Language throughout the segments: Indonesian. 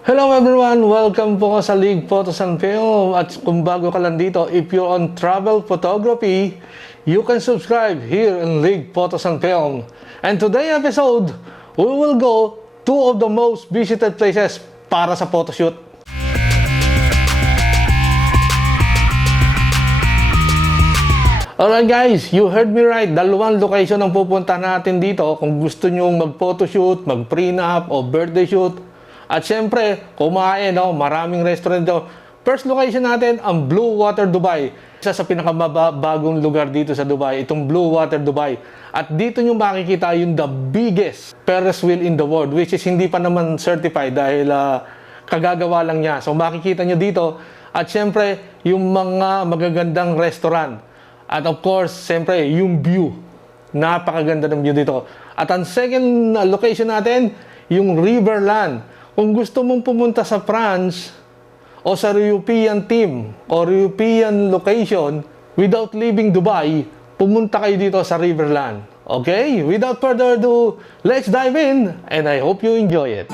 Hello everyone! Welcome po sa League Photos and Film. At kung bago ka lang dito, if you're on travel photography, you can subscribe here in League Photos and Film. And today episode, we will go two of the most visited places para sa photoshoot. Alright guys, you heard me right. Dalawang location ang pupunta natin dito kung gusto nyo mag-photoshoot, mag-prenup o birthday shoot. At syempre, kumain, no? Maraming restaurant dito. First location natin, ang Bluewaters Dubai. Isa sa pinakamabagong lugar dito sa Dubai, itong Bluewaters Dubai. At dito nyo makikita yung the biggest Ferris wheel in the world, which is hindi pa naman certified dahil kagagawa lang niya. So makikita nyo dito. At syempre, yung mga magagandang restaurant. At of course, syempre, yung view. Napakaganda ng view dito. At ang second location natin, yung Riverland. Kung gusto mong pumunta sa France o sa European team o European location without leaving Dubai, pumunta kayo dito sa Riverland. Okay? Without further ado, let's dive in and I hope you enjoy it.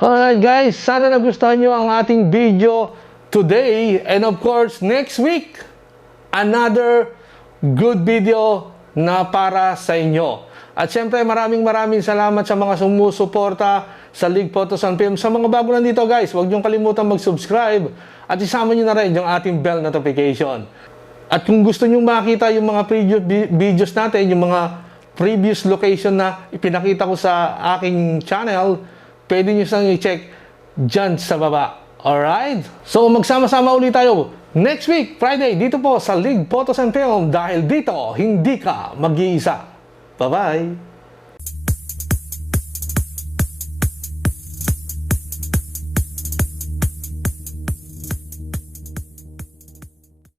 Alright guys, sana nagustuhan nyo ang ating video today. And of course, next week, another good video na para sa inyo. At syempre, maraming salamat sa mga sumusuporta sa League Photos and Film. Sa mga bago nandito guys, huwag niyong kalimutan mag-subscribe at isama niyo na rin yung ating bell notification. At kung gusto niyong makita yung mga previous videos natin, yung mga previous location na ipinakita ko sa aking channel, pwede niyo sang i-check dyan sa baba. Alright? So magsama-sama ulit tayo next week, Friday, dito po sa League Photos and Film dahil dito, hindi ka mag-iisa. Bye-bye!